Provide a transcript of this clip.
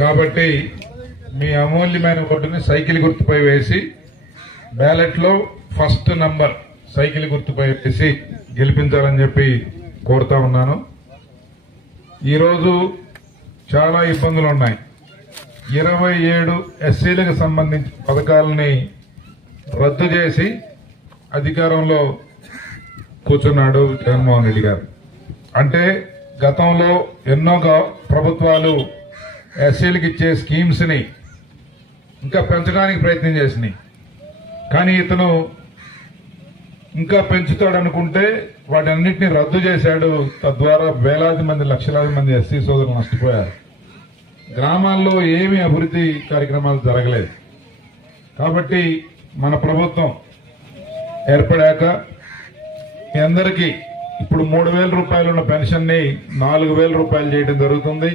కాబట్టి మీ అమూల్యమైన ఓటుని సైకిల్ గుర్తుపై వేసి బ్యాలెట్ లో ఫస్ట్ నంబర్ సైకిల్ గుర్తుపై వేసి గెలిపించాలని చెప్పి కోరుతా ఉన్నాను. ఈరోజు చాలా ఇబ్బందులు ఉన్నాయి. 27 ఎస్సీలకు సంబంధించిన పథకాలని రద్దు చేసి అధికారంలో కూర్చున్నాడు జగన్మోహన్ రెడ్డి గారు. అంటే గతంలో ఎన్నో ప్రభుత్వాలు ఎస్సీలకు ఇచ్చే స్కీమ్స్ ని ఇంకా పెంచడానికి ప్రయత్నం చేసినాయి. కానీ ఇతను ఇంకా పెంచుతాడనుకుంటే వాటన్నిటిని రద్దు చేశాడు. తద్వారా వేలాది మంది లక్షలాది మంది ఎస్సీ సోదరులు నష్టపోయారు. గ్రామాల్లో ఏమీ అభివృద్ధి కార్యక్రమాలు జరగలేదు. కాబట్టి మన ప్రభుత్వం ఏర్పడాక మీ అందరికీ ఇప్పుడు 3,000 రూపాయలు ఉన్న పెన్షన్ ని 4,000 రూపాయలు చేయడం జరుగుతుంది.